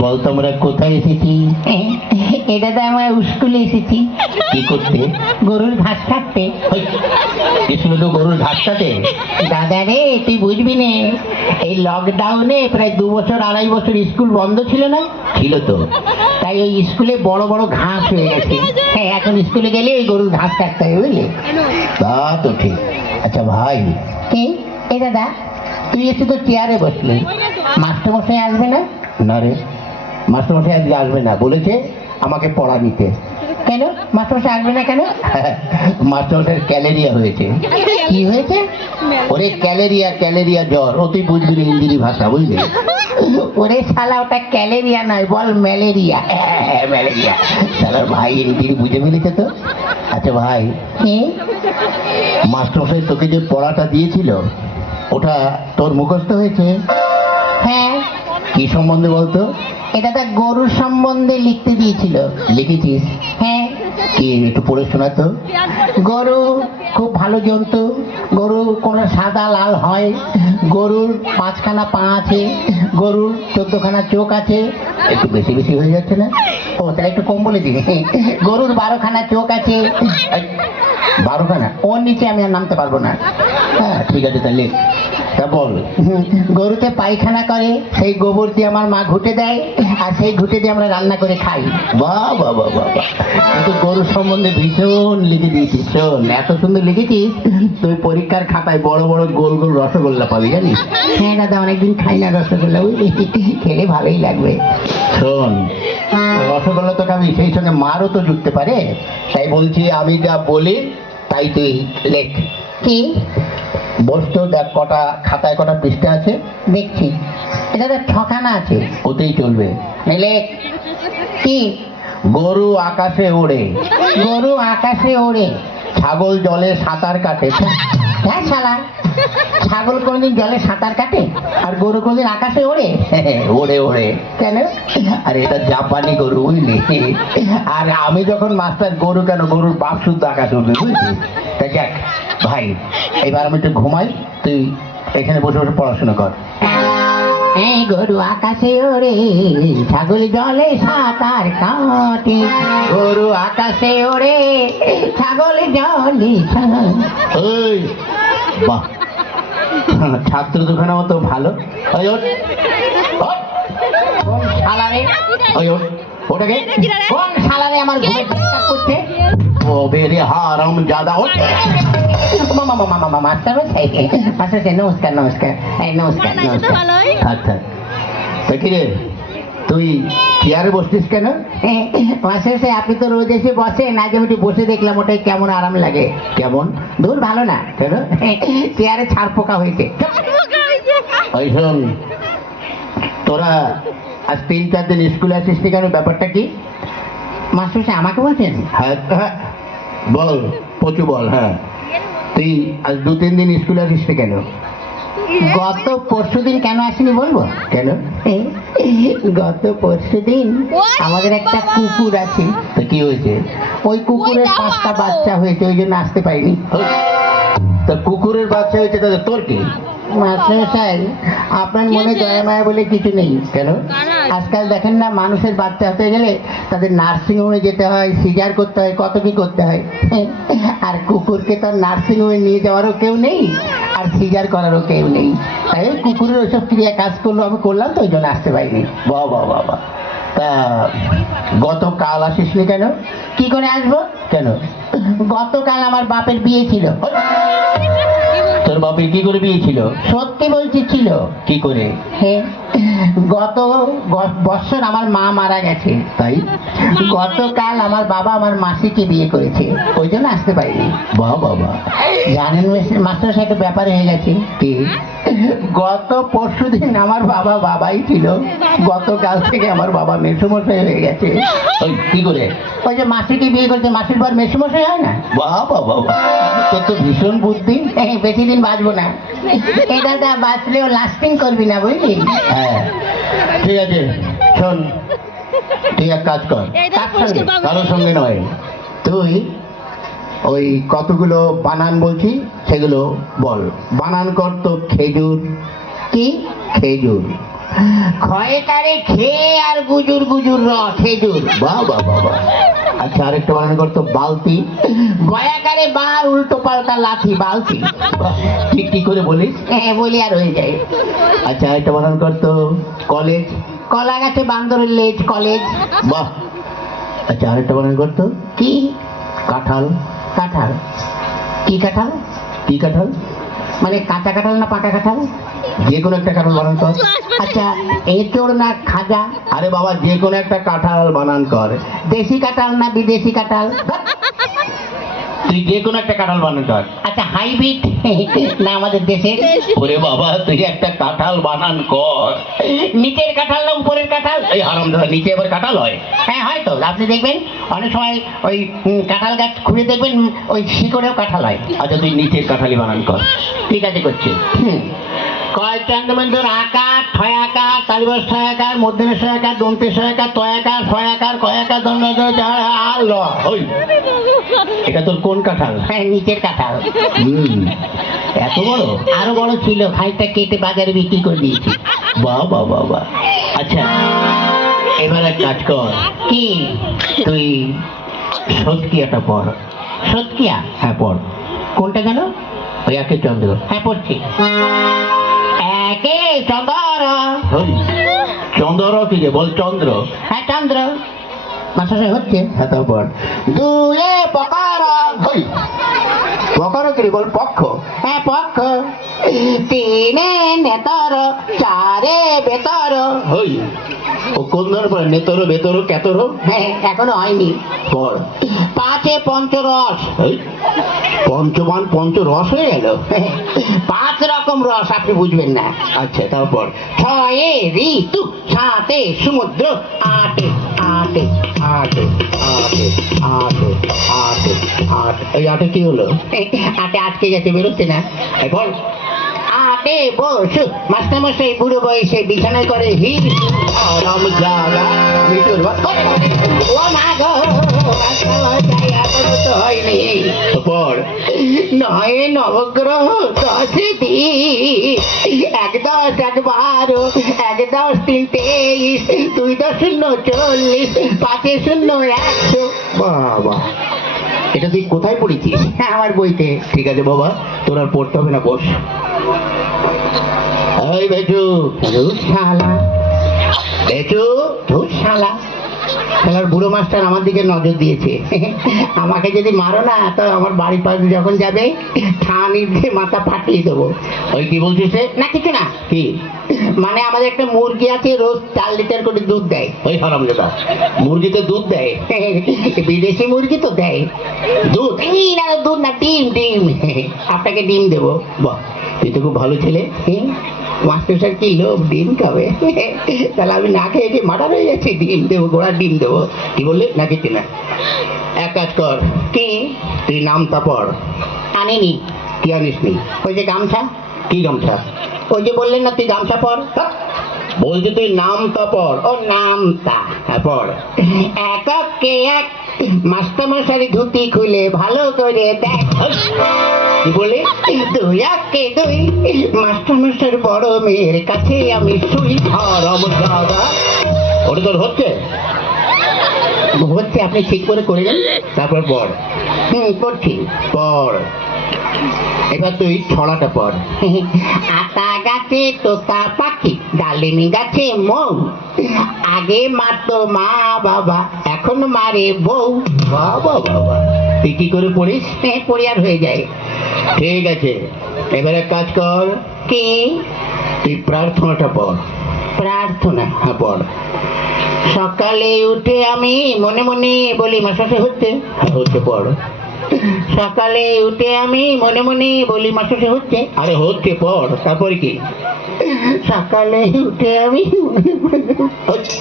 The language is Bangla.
বল তোমরা কোথায় এসেছি? এটা তো আমরা স্কুলে এসেছি। কি করতে? গরুর ঘাস কাটতে। স্কুলে তো গরুর ঘাস কাটে? দাদা রে, তুই বুঝবি না, এই লকডাউনে প্রায় 2 বছর 2.5 বছর স্কুল বন্ধ ছিল না? ছিল তো। তাই ওই স্কুলে বড় বড় ঘাস হয়ে গেছে। হ্যাঁ, এখন স্কুলে গেলে ওই গরুর ঘাস কাটতে হবে, বুঝলি? তা তো ঠিক। আচ্ছা ভাই, কি এই দাদা, তুই এসে তো চেয়ারে বসলি, মাস্টারমশাই আসবে না? না রে, মাস্টারমশাই আজকে আসবে না, বলেছে আমাকে পড়া নিতে। কেন মাস্টারমশাই আসবে না কেন? মাস্টারমশাইয়ের ক্যালেরিয়া হয়েছে। কি হয়েছে? ওরে ক্যালেরিয়া, ক্যালেরিয়া জ্বর। ও তুই বুঝবি না ইংরেজি ভাষা, বুঝলি? ওরে শালা, ওটা ক্যালেরিয়া নয়, বল ম্যালেরিয়া। ম্যালেরিয়া। শালার ভাই ইংরেজি বুঝে ফেলেছে তো। আচ্ছা ভাই, কি? মাস্টারমশাই তোকে যে পড়াটা দিয়েছিল ওটা তোর মুখস্থ হয়েছে? হ্যাঁ। কি সম্বন্ধে বলতো? এটা তো গরুর সম্বন্ধে লিখতে দিয়েছিল। লিখেছিস? হ্যাঁ। কি একটু পড়ে শোনা তো। গরু খুব ভালো জন্তু। গরু কোনো সাদা লাল হয়। গরুর 5খানা পা আছে। গরুর 14খানা চোখ আছে। একটু বেশি বেশি হয়ে যাচ্ছে না? ও তাহলে একটু কম বলে দিবি। গরুর 12খানা চোখ আছে। 12খানা? ওর নিচে আমি আর নামতে পারবো না। হ্যাঁ ঠিক আছে, তাহলে তা বল। গরুতে পায়খানা করে, সেই গোবর দিয়ে আমার মা ঘুটে দেয়, আর সেই ঘুটে দিয়ে আমরা রান্না করে খাই। বাহ বাহ বাহ বাহ বাহ, তুই গরুর সম্বন্ধে ভীষণ লিখে দিয়েছিস। শোন, এত সুন্দর লিখেছিস, তুই পরীক্ষার খাতায় বড় বড় গোল গোল রসগোল্লা পাবি, জানিস? হ্যাঁ দাদা, অনেকদিন খাই না রসগোল্লা, বুঝলি? খেলে ভালোই লাগবে। শোন, রসগোল্লা তোকে আমি সেই সঙ্গে মারও তো জুটতে পারে, তাই বলছি আমি যা বলি তাই তুই লেখ। কি? বস্তু দেখ, কটা খাতায় কটা পৃষ্ঠা আছে দেখছি। এটা তো 6খানা আছে। ওতেই চলবে। লেখ। কি? গরু আকাশে ওড়ে, গরু আকাশে ওড়ে, ছাগল জলে সাঁতার কাটে। হ্যাঁ শালা, ছাগল কোনদিন জলে সাঁতার কাটে আর গরু কোনদিন আকাশে ওড়ে? ওড়ে ওড়ে। কেন? আর এটা জাপানি গরু, বুঝলি? আর আমি যখন মাস্টার, গরু কেন, গরুর বাপ শুদ্ধ আকাশ উঠবে, বুঝলি? তাই যাক ভাই, এবার আমি একটু ঘুমাই, তুই এখানে বসে বসে পড়াশোনা কর। এই গরু আকাশে ওড়ে, ছাগল জলে সাঁতার কাটে। গরু আকাশে ওড়ে, ছাগল জলে ওই বাহ, ছাত্র দুখানা মতো ভালো। ওই ওঠ, ওঠ। কোন শালারে? ওই ওঠ, ওটাকে। কোন শালারে আমার ঘুমে ডিস্টার্ব করছে? ও বেরে হারাম জাদা। ওঠ। মাস্টার নমস্কার। নমস্কার, এই নমস্কার নমস্কার। আচ্ছা, তা কি রে, তুই চেয়ারে বসছিস কেন? মাস্টার, আপনি তো রোজ এসে বসেন, আজ আমি একটু বসে দেখলাম, ওটাই কেমন আরাম লাগে। কেমন? দূর ভালো না। কেন? চেয়ারে ছাড় পোকা হয়েছে। ওই শোন, তোরা আজ 3-4 দিন স্কুলে আসিস নি কেন, ব্যাপারটা কি? মাস্টার আমাকে বলছেন? হ্যাঁ হ্যাঁ, বল পচু বল। হ্যাঁ, তুই আজ 2-3 দিন স্কুলে আসিস নি কেন? গত পরশুদিন কেন আসেনি বলবো? কেন? গত পরশুদিন আমাদের একটা কুকুর আছে। তা কি হয়েছে? ওই কুকুরের 5টা বাচ্চা হয়েছে, ওই জন্য আসতে পারিনি। তা কুকুরের বাচ্চা হয়েছে, তাহলে তোর কি? মাস্টার সাহেব, আপনার মনে দয়া মায়া বলে কিছু নেই। কেন? আজকাল দেখেন না, মানুষের বাচ্চা হতে গেলে তাদের নার্সিং হোমে যেতে হয়, সিজার করতে হয়, কত কি করতে হয়। আর কুকুরকে তো নার্সিং হোমে নিয়ে যাওয়ারও কেউ নেই, আর সিজার করারও কেউ নেই। তাই ওই কুকুরের ওইসব ক্রিয়া কাজ করলো, আমি করলাম তো, ওই জন্য আসতে পারিনি। বাহ বাহ বাহ বাহ। তা গতকাল আসিস নি কেন? কি করে আসবো? কেন? গতকাল আমার বাপের বিয়ে ছিল। তোর বাপের কি করে বিয়ে ছিল? সত্যি বলছি, ছিল। কি করে? হ্যাঁ, গত বছর আমার মা মারা গেছে, তাই? গতকাল আমার বাবা আমার মাসিকে বিয়ে করেছে, ওই জন্য আসতে পারিনি। বাহ বাবা। জানেন মাস্টার সাহেব, একটা ব্যাপার হয়ে গেছে। কি? গত পরশুদিন আমার বাবা বাবাই ছিল, গতকাল থেকে আমার বাবা মেসোমশাই হয়ে গেছে। ওই কি করে? ওই যে মাসিকে বিয়ে করেছে, মাসির পর মেসোমশাই হয় না? বাহ বাহ বাহ বাহ, তোর তো ভীষণ বুদ্ধি। বেশি দিন বাঁচবো না। এটা যা বাঁচলেও লাস্টিং করবি না, বুঝলি? হ্যাঁ ঠিক আছে, শোন, তুই এক কাজ কর, কারোর সঙ্গে নয়, তুই ওই কতগুলো বানান বলছি সেগুলো বল। বানান কর তো খেজুর। কি? খেজুর। ক্ষয়কারে খেয়ে আর গুজুর গুজুর খেজুর। বাহ বাহ বাহ বাহ। আচ্ছা আরেকটা বানান করতো, বালতি। গয়াকারে বার উল্টো পাল্টা লাঠি বালতি। বাহ, ঠিক কি করে বলিস? হ্যাঁ বলি আর হয়ে যায়। আচ্ছা আরেকটা বানান করতো, কলেজ। কলা গাছে বান্দরের লেজ কলেজ। বাহ। আচ্ছা আরেকটা বানান করতো, কি? কাঁঠাল। কাঁঠাল। কি কাঁঠাল? কি কাঁঠাল? মানে কাঁচা কাঁঠাল না পাকা কাঁঠাল? যে কোনো একটা কাঁঠাল বানান কর। আচ্ছা এঁচোড় না খাজা? আরে বাবা যে কোনো একটা কাঁঠাল বানান কর। দেশি কাঁঠাল না বিদেশি কাঁঠাল? তুই যে কোনো একটা কাঁঠাল বানান কর। আচ্ছা হাইব্রিড না আমাদের দেশের? ওরে বাবা তুই একটা কাঁঠাল বানান কর। নিচের কাঁঠাল না উপরের কাঁঠাল? এই হারামজাদা, নিচে আবার কাঁঠাল হয়? হ্যাঁ হয়তো, আপনি দেখবেন অনেক সময় ওই কাঁঠাল গাছ খুঁড়ে দেখবেন ওই শিকড়েও কাঁঠাল হয়। আচ্ছা তুই নিচের কাঁঠালি বানান কর। ঠিক আছে করছি। কয় চন্দ্রমন্দির আকার ঠয়াকার তালিবাস ঠয়াকার মধ্যমের সহায়কার দন্তের সহায়কার তয়াকার ছয়াকার কয়াকার দণ্ড ল। ওই এটা তোর কোন কাঁঠাল? হ্যাঁ নিচের কাঁঠাল। এত বড়? আরো বড় ছিল, খানিকটা কেটে বাজারে বিক্রি করে দিয়েছি। বাহ বাহ বাহ বাহ। আচ্ছা এবার এক কাজ কর, কি? তুই সৎকিয়াটা পড়। সত্যিয়া? হ্যাঁ পড়। কোনটা জানো? ওই একে চন্দ্র। হ্যাঁ পড়ছি। একে চন্দ্র। ওই চন্দ্র কি রে, বল চন্দ্র। হ্যাঁ চন্দ্র। মাসে হচ্ছে। হ্যাঁ তাও পড়। দুয়ে পকার। ওই পকারো কি রে, বল পক্ষ। হ্যাঁ পক্ষ। তিনে নেতর চারে বেতর। ওই ও কোন ধরনের পড়ে, নেতরো বেতরো কেতরো? হ্যাঁ এখনো হয়নি। পড়। পাঁচে পঞ্চরস। ওই পঞ্চমান পঞ্চ রস হয়ে গেল। পাঁচ রকম রস আপনি বুঝবেন না। আচ্ছা তাও পড়। ছয়ে ঋতু সাতে সমুদ্র আটে আটে আটে আটে আটে আটে আট। এই আটে কি হলো? আটে আটকে গেছে, বেরোচ্ছে না। এই বল। আটে বসু মাস্টারমশাই বুড়ো বয়সে বিছানায় করে হির। হারামজাদা, মৃত্যুর বাপ। ও মা গো মাস্টারমশাই এখনো তো হয়নি। পড়। নয় নবগ্রহ দশে দিন এক দশ এক বারো এক দশ তিন 23 দুই দশ শূন্য 40 পাঁচে শূন্য 100। বাবা এটা তুই কোথায় পড়েছিস? আমার বইতে। ঠিক আছে বাবা, তোর আর পড়তে হবে না, বস। এই বেচু, শালা বেচু। শালা শালার বুড়ো মাস্টার আমার দিকে নজর দিয়েছে। আমাকে যদি মারো না তো আমার বাড়ির পাশে যখন যাবে ঠানি দিয়ে মাথা ফাটিয়ে দেবো। ওই কি বলছিস রে? না কিছু না। কি? মানে আমাদের একটা মুরগি আছে, রোজ 4 লিটার করে দুধ দেয়। ওই হারামজাদা, মুরগিতে দুধ দেয়? বিদেশি মুরগি তো দেয় দুধ। এই না দুধ না, ডিম ডিম। আপনাকে ডিম দেবো। বাহ, তুই তো খুব ভালো ছেলে। মাস্টার স্যার কি লোভ, ডিম খাবে? তাহলে আমি না খেয়ে খেয়ে মারা হয়ে যাচ্ছি। ডিম দেবো, ঘোড়ার ডিম দেবো। কি বললি? না কিছু না। এক কাজ কর, কি? তুই নামটা পড়। আনিনি। কি আনিস নি? ওই যে গামছা। কি গামছা? ওই যে বললেন না তুই গামছা পর। বলছি তুই নামটা পড়। ও নামটা। হ্যাঁ পড়। এককে এক মাস্টারমশারি ধুতি খুলে ভালো করে দেখ। কি বললি? দুই একে দুই মাস্টারমশার বড় মেয়ের কাছে আমি শুই। হারামজাদা, ওটা তোর হচ্ছে? হচ্ছে, আপনি ঠিক করে করে দেন। তারপর পড়। করছি। পড়। এবার তুই ছড়াটা পড়। আতা গাছে তোতা পাখি ডালিমি গাছে মৌ আগে মারতো মা বাবা এখন মারে বউ। বাবা বাবা, তুই কি করে পড়িস? পরিবার হয়ে যায়। ঠিক আছে, এবার এক কাজ কর, কি? তুই প্রার্থনাটা পড়। প্রার্থনা? হ্যাঁ পড়। সকালে উঠে আমি মনে মনে বলি মাসাসে হচ্ছে। হ্যাঁ হচ্ছে, পড়। সকালে উঠে আমি মনে মনে বলি মাসাসে হচ্ছে। আরে হচ্ছে, পড়। তারপরে কি? সকালে উঠে আমি হচ্ছে।